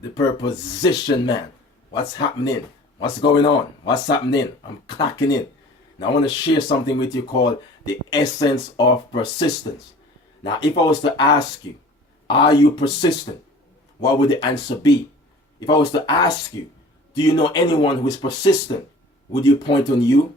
the preposition man. What's happening? What's going on? What's happening? I'm clocking in. Now I want to share something with you called the essence of persistence. Now if I was to ask you, are you persistent? What would the answer be? If I was to ask you, do you know anyone who is persistent? Would you point on you?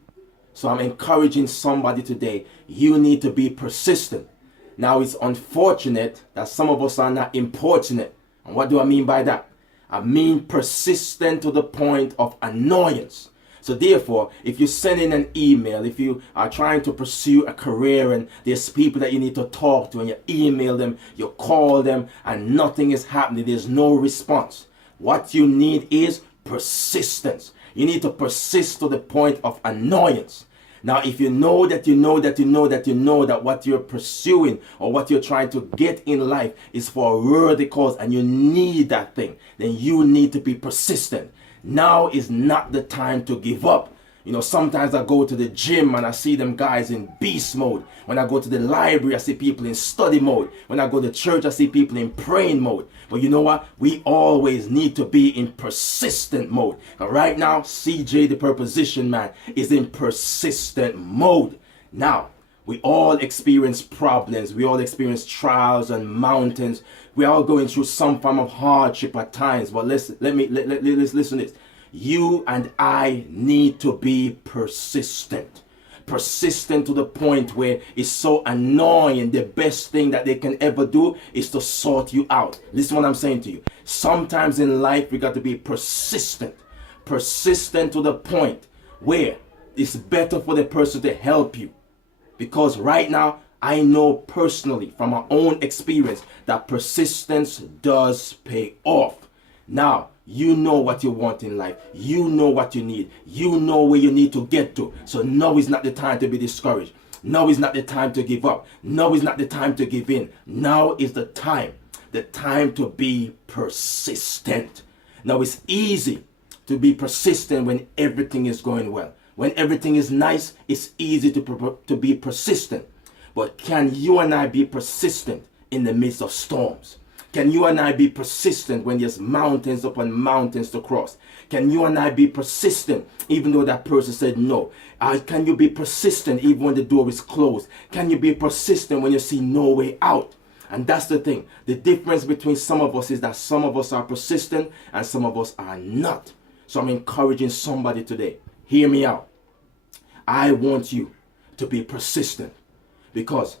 So I'm encouraging somebody today, you need to be persistent. Now it's unfortunate that some of us are not importunate. And what do I mean by that? I mean persistent to the point of annoyance. So therefore, if you send in an email, if you are trying to pursue a career and there's people that you need to talk to and you email them, you call them and nothing is happening, there's no response. What you need is persistence. You need to persist to the point of annoyance. Now, if you know that what you're pursuing or what you're trying to get in life is for a worthy cause and you need that thing, then you need to be persistent. Now is not the time to give up. You know, sometimes I go to the gym and I see them guys in beast mode. When I go to the library, I see people in study mode. When I go to church, I see people in praying mode. But you know what? We always need to be in persistent mode. And right now, CJ, the preposition man, is in persistent mode. Now, we all experience problems. We all experience trials and mountains. We are all going through some form of hardship at times. But let's listen to this. You and I need to be persistent. Persistent to the point where it's so annoying. The best thing that they can ever do is to sort you out. Listen to what I'm saying to you. Sometimes in life we got to be persistent. Persistent to the point where it's better for the person to help you. Because right now, I know personally from my own experience that persistence does pay off. Now, you know what you want in life. You know what you need. You know where you need to get to. So now is not the time to be discouraged. Now is not the time to give up. Now is not the time to give in. Now is the time to be persistent. Now it's easy to be persistent when everything is going well. When everything is nice, it's easy to be persistent. But can you and I be persistent in the midst of storms? Can you and I be persistent when there's mountains upon mountains to cross? Can you and I be persistent even though that person said no? Can you be persistent even when the door is closed? Can you be persistent when you see no way out? And that's the thing. The difference between some of us is that some of us are persistent and some of us are not. So I'm encouraging somebody today. Hear me out. I want you to be persistent, because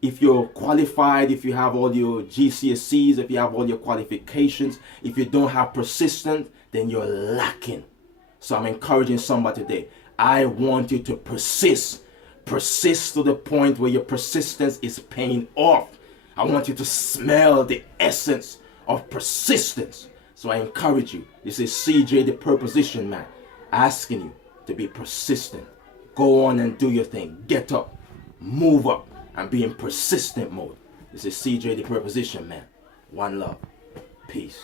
if you're qualified, if you have all your GCSEs, if you have all your qualifications, if you don't have persistence, then you're lacking. So I'm encouraging somebody today. I want you to persist. Persist to the point where your persistence is paying off. I want you to smell the essence of persistence. So I encourage you. This is CJ, the preposition man, asking you to be persistent. Go on and do your thing. Get up, move up, and be in persistent mode. This is CJ, the preposition man. One love. Peace.